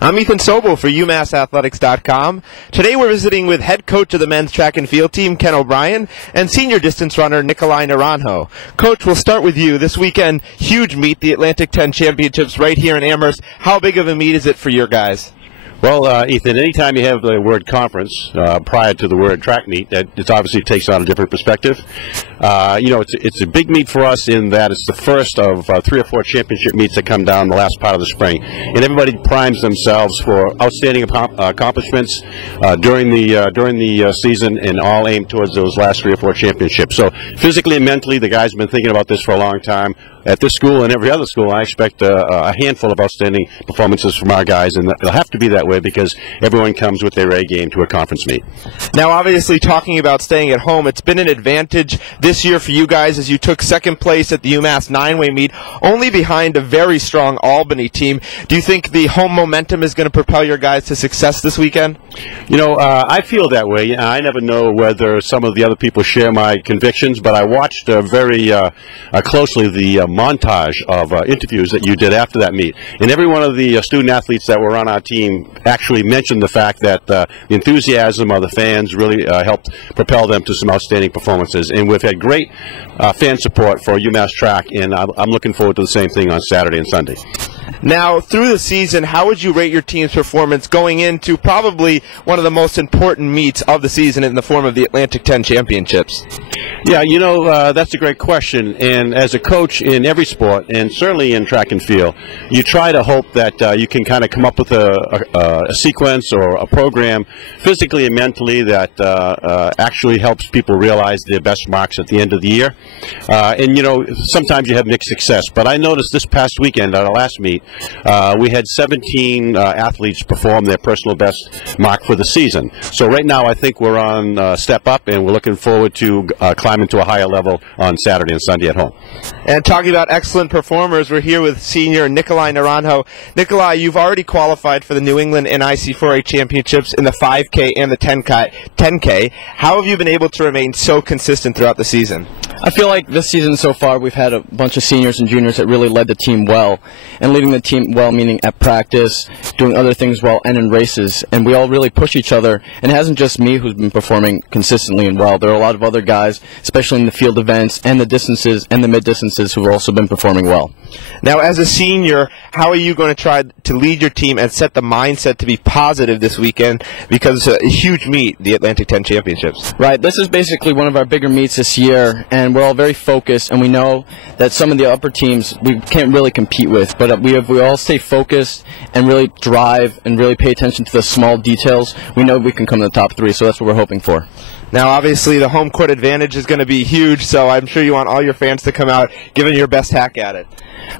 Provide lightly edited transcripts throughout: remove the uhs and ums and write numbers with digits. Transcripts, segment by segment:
I'm Ethan Sobel for UMassAthletics.com. Today we're visiting with head coach of the men's track and field team, Ken O'Brien, and senior distance runner, Nikolai Naranjo. Coach, we'll start with you. This weekend, huge meet, the Atlantic 10 Championships right here in Amherst. How big of a meet is it for your guys? Well, Ethan, anytime you have the word conference prior to the word track meet, it obviously takes on a different perspective. It's a big meet for us in that it's the first of 3 or 4 championship meets that come down the last part of the spring. And everybody primes themselves for outstanding accomplishments during the season, and all aim towards those last 3 or 4 championships. So physically and mentally, the guys have been thinking about this for a long time. At this school and every other school, I expect a handful of outstanding performances from our guys, and it'll have to be that way because everyone comes with their A game to a conference meet. Now, obviously, talking about staying at home, it's been an advantage this year for you guys as you took second place at the UMass 9-way meet, only behind a very strong Albany team. Do you think the home momentum is going to propel your guys to success this weekend? I feel that way. I never know whether some of the other people share my convictions, but I watched very closely the montage of interviews that you did after that meet. And every one of the student athletes that were on our team actually mentioned the fact that the enthusiasm of the fans really helped propel them to some outstanding performances. And we've had great fan support for UMass track, and I'm looking forward to the same thing on Saturday and Sunday. Now, through the season, how would you rate your team's performance going into probably one of the most important meets of the season in the form of the Atlantic 10 Championships? Yeah, that's a great question. And as a coach in every sport, and certainly in track and field, you try to hope that you can kind of come up with a sequence or a program physically and mentally that actually helps people realize their best marks at the end of the year. Sometimes you have mixed success. But I noticed this past weekend at our last meet, we had 17 athletes perform their personal best mark for the season. So right now I think we're on step up, and we're looking forward to climbing to a higher level on Saturday and Sunday at home. And talking about excellent performers, we're here with senior Nikolai Naranjo. Nikolai, you've already qualified for the New England NIC4A Championships in the 5K and the 10K. How have you been able to remain so consistent throughout the season? I feel like this season so far we've had a bunch of seniors and juniors that really led the team well. And leading the team well meaning at practice, doing other things well, and in races. And we all really push each other. And it hasn't just me who's been performing consistently and well. There are a lot of other guys, especially in the field events and the distances and the mid-distances, who have also been performing well. Now, as a senior, how are you going to try to lead your team and set the mindset to be positive this weekend, because it's a huge meet, the Atlantic 10 Championships? Right. This is basically one of our bigger meets this year, and we're all very focused, and we know that some of the upper teams we can't really compete with, but we all stay focused and really drive and really pay attention to the small details. We know we can come to the top 3, so that's what we're hoping for. Now, obviously, the home court advantage is going to be huge, so I'm sure you want all your fans to come out giving your best hack at it.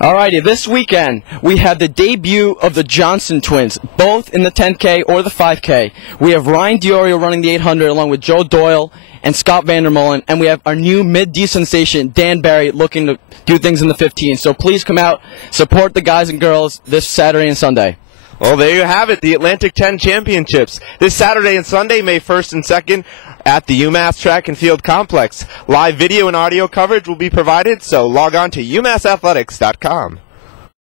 Alrighty, this weekend we have the debut of the Johnson twins, both in the 10K or the 5K. We have Ryan Diorio running the 800 along with Joe Doyle and Scott Vandermolen, and we have our new mid-D sensation, Dan Barry, looking to do things in the 15. So please come out, support the guys and girls this Saturday and Sunday. Well, there you have it, the Atlantic 10 Championships. This Saturday and Sunday, May 1st and 2nd, at the UMass Track and Field Complex. Live video and audio coverage will be provided, so log on to UMassAthletics.com.